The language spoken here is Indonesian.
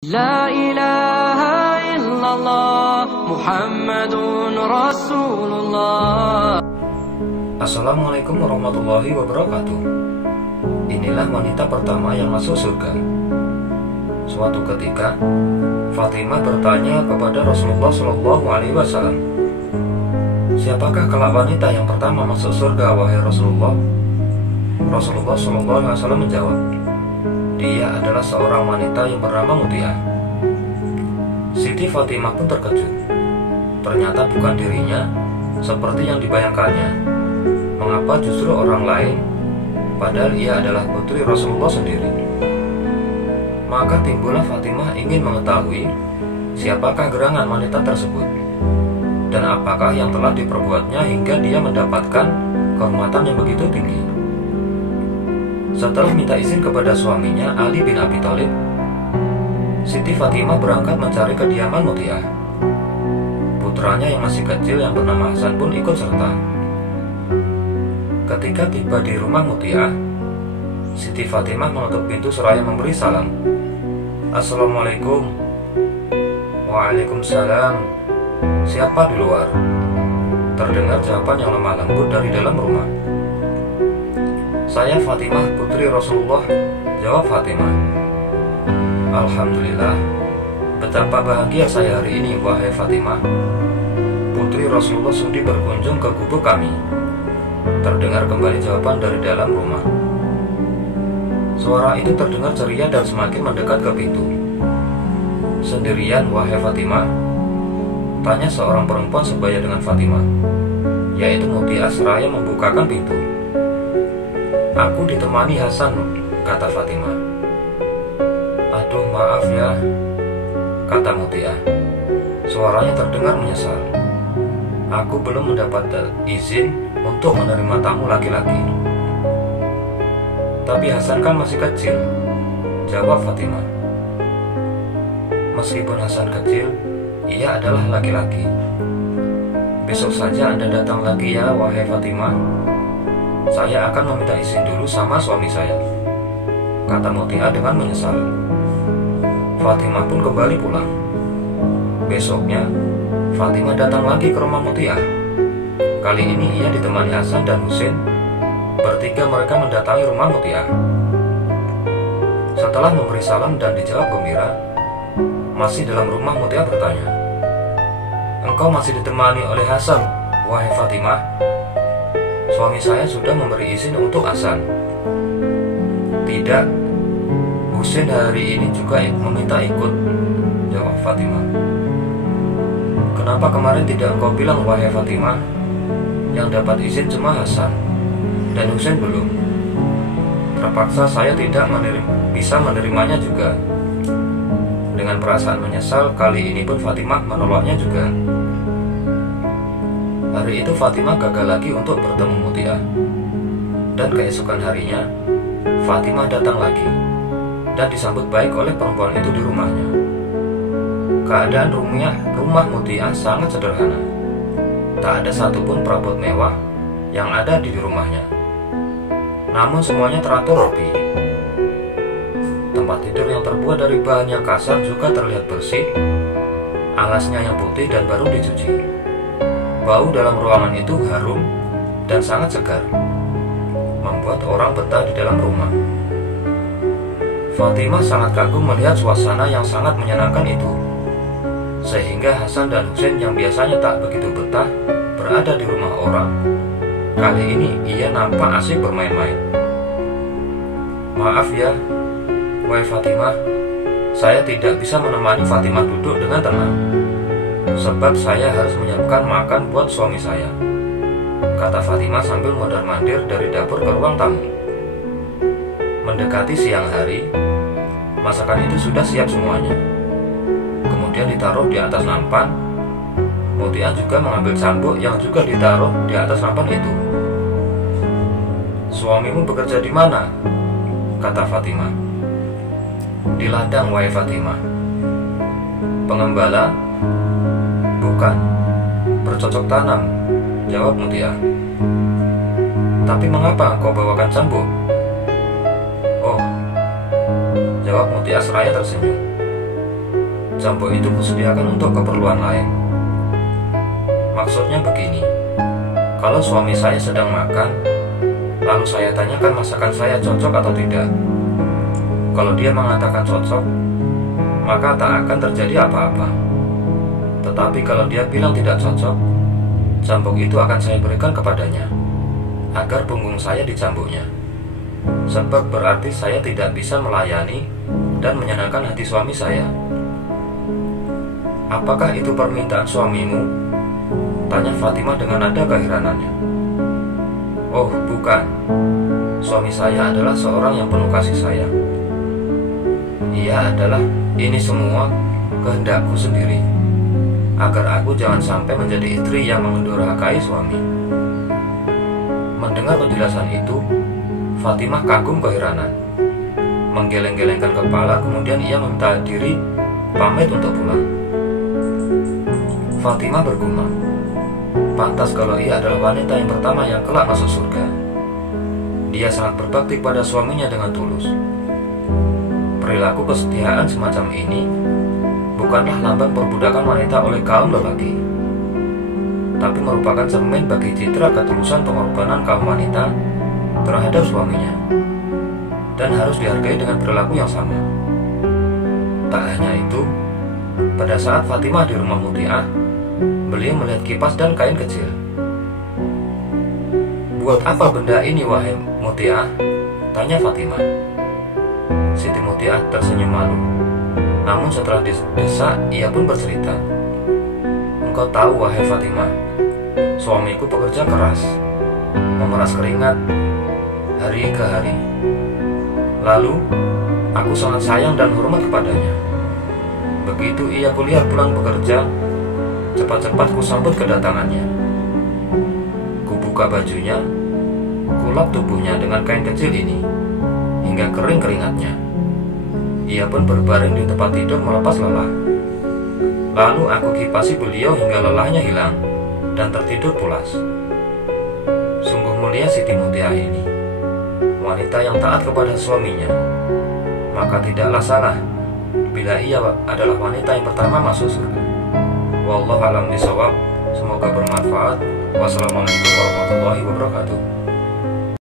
La ilaha illallah Muhammadun Rasulullah. Assalamualaikum warahmatullahi wabarakatuh. Inilah wanita pertama yang masuk surga. Suatu ketika, Fatimah bertanya kepada Rasulullah SAW, "Siapakah kelak wanita yang pertama masuk surga, wahai Rasulullah?" Rasulullah SAW menjawab, "Dia adalah seorang wanita yang bernama Muti'ah." Siti Fatimah pun terkejut. Ternyata bukan dirinya seperti yang dibayangkannya. Mengapa justru orang lain, padahal ia adalah putri Rasulullah sendiri? Maka timbullah Fatimah ingin mengetahui siapakah gerangan wanita tersebut dan apakah yang telah diperbuatnya hingga dia mendapatkan kehormatan yang begitu tinggi. Setelah minta izin kepada suaminya Ali bin Abi Thalib, Siti Fatimah berangkat mencari kediaman Muti'ah. Putranya yang masih kecil yang bernama Hasan pun ikut serta. Ketika tiba di rumah Muti'ah, Siti Fatimah menutup pintu seraya memberi salam. "Assalamualaikum." "Waalaikumsalam. Siapa di luar?" Terdengar jawaban yang lemah lembut dari dalam rumah. "Saya Fatimah, putri Rasulullah," jawab Fatimah. "Alhamdulillah, betapa bahagia saya hari ini, wahai Fatimah. Putri Rasulullah sudi berkunjung ke gubuk kami." Terdengar kembali jawaban dari dalam rumah. Suara itu terdengar ceria dan semakin mendekat ke pintu. "Sendirian, wahai Fatimah?" tanya seorang perempuan sebaya dengan Fatimah, yaitu Muti'ah seraya membukakan pintu. "Aku ditemani Hasan," kata Fatimah. "Aduh, maaf ya," kata Muti'ah. Suaranya terdengar menyesal. "Aku belum mendapat izin untuk menerima tamu laki-laki." "Tapi Hasan kan masih kecil," jawab Fatimah. "Meskipun Hasan kecil, ia adalah laki-laki. Besok saja Anda datang lagi ya, wahai Fatimah. Saya akan meminta izin dulu sama suami saya," kata Muti'ah dengan menyesal. Fatimah pun kembali pulang. Besoknya, Fatimah datang lagi ke rumah Muti'ah. Kali ini ia ditemani Hasan dan Husain. Bertiga mereka mendatangi rumah Muti'ah. Setelah memberi salam dan dijawab gembira, masih dalam rumah Muti'ah bertanya, "Engkau masih ditemani oleh Hasan, wahai Fatimah?" "Suami saya sudah memberi izin untuk Hasan." "Tidak, Husain hari ini juga meminta ikut," jawab Fatimah. "Kenapa kemarin tidak engkau bilang, wahai Fatimah? Yang dapat izin cuma Hasan dan Husain belum. Terpaksa saya tidak bisa menerimanya juga." Dengan perasaan menyesal, kali ini pun Fatimah menolaknya juga. Hari itu Fatimah gagal lagi untuk bertemu Muti'ah. Dan keesokan harinya, Fatimah datang lagi dan disambut baik oleh perempuan itu di rumahnya. Keadaan rumah Muti'ah sangat sederhana. Tak ada satupun perabot mewah yang ada di rumahnya. Namun semuanya teratur rapi. Tempat tidur yang terbuat dari bahan yang kasar juga terlihat bersih. Alasnya yang putih dan baru dicuci. Bau dalam ruangan itu harum dan sangat segar, membuat orang betah di dalam rumah. Fatimah sangat kagum melihat suasana yang sangat menyenangkan itu, sehingga Hasan dan Husain yang biasanya tak begitu betah berada di rumah orang, kali ini ia nampak asik bermain-main. "Maaf ya, wahai Fatimah, saya tidak bisa menemani Fatimah duduk dengan tenang, sebab saya harus menyiapkan makan buat suami saya," kata Fatimah sambil mondar-mandir dari dapur ke ruang tamu. Mendekati siang hari, masakan itu sudah siap semuanya. Kemudian ditaruh di atas nampan. Muti'ah juga mengambil cambuk yang juga ditaruh di atas nampan itu. "Suamimu bekerja di mana?" kata Fatimah. "Di ladang, wahai Fatimah." "Pengembala?" "Bukan, bercocok tanam," jawab Muti'ah. "Tapi mengapa kau bawakan cambuk?" "Oh," jawab Muti'ah seraya tersenyum. Cambuk itu kusediakan untuk keperluan lain. Maksudnya begini, kalau suami saya sedang makan, lalu saya tanyakan masakan saya cocok atau tidak. Kalau dia mengatakan cocok, maka tak akan terjadi apa-apa. Tetapi kalau dia bilang tidak cocok, cambuk itu akan saya berikan kepadanya, agar punggung saya dicambuknya. Sebab berarti saya tidak bisa melayani dan menyenangkan hati suami saya. Apakah itu permintaan suamimu? Tanya Fatimah dengan nada keheranannya. Oh, bukan. Suami saya adalah seorang yang penuh kasih sayang. Ia adalah ini semua kehendakku sendiri, agar aku jangan sampai menjadi istri yang mendurhakai suami. Mendengar penjelasan itu, Fatimah kagum keheranan. Menggeleng-gelengkan kepala, kemudian ia meminta diri pamit untuk pulang. Fatimah bergumam, pantas kalau ia adalah wanita yang pertama yang kelak masuk surga. Dia sangat berbakti pada suaminya dengan tulus. Perilaku kesetiaan semacam ini bukanlah lambang perbudakan wanita oleh kaum lelaki, tapi merupakan cermin bagi citra ketulusan pengorbanan kaum wanita terhadap suaminya, dan harus dihargai dengan perilaku yang sama. Tak hanya itu, pada saat Fatimah di rumah Muti'ah, beliau melihat kipas dan kain kecil. Buat apa benda ini, wahai Muti'ah? Tanya Fatimah. Siti Muti'ah tersenyum malu. Namun setelah didesak, ia pun bercerita. Engkau tahu, wahai Fatimah, suamiku pekerja keras, memeras keringat hari ke hari. Lalu, aku sangat sayang dan hormat kepadanya. Begitu ia kuliah pulang bekerja, cepat-cepat kusambut kedatangannya. Kubuka bajunya, kulap tubuhnya dengan kain kecil ini, hingga kering keringatnya. Ia pun berbaring di tempat tidur melepas lelah. Lalu aku kipasi beliau hingga lelahnya hilang dan tertidur pulas. Sungguh mulia Siti Muti'ah ini, wanita yang taat kepada suaminya. Maka tidaklah salah bila ia adalah wanita yang pertama masuk surga. Wallahu a'lam bishawab. Semoga bermanfaat. Wassalamualaikum warahmatullahi wabarakatuh.